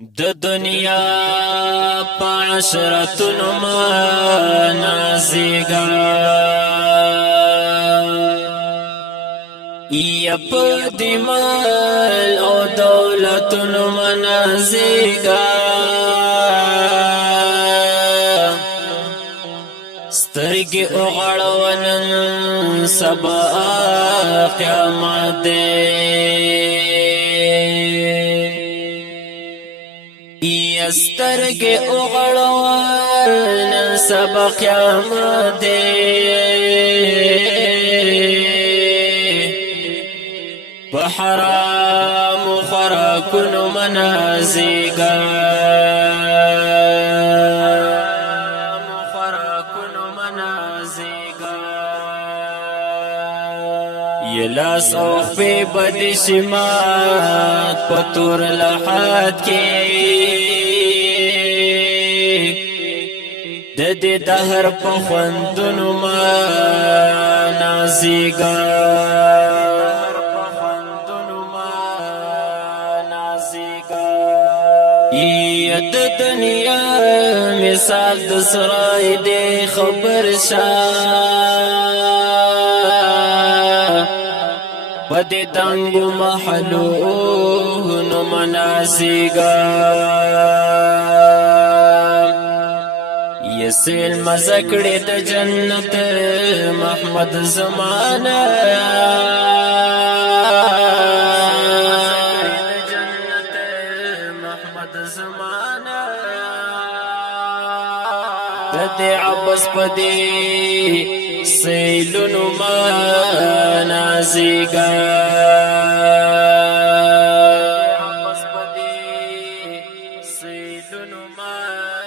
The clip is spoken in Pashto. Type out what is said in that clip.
د دنیا پعشرتن ما نازیگا یا پدی مال او دولتن ما نازیگا سترگی اغړونن سبا قیامت سترگی اغړونن سبا قیامت بحرام خوراکن منازیگا یلاس او پی بدی شمات پتور لحاد کی ددی دهر پخوندنو ما نازیگا ید دنیا مثال دسرائی دی خبر شا پدی دنگو محلون منازیگا یسیل مزکڑی د جنت محمد زمانہ ددی عباس پدی سیلونو ما نازیگا عباس پدی سیلونو ما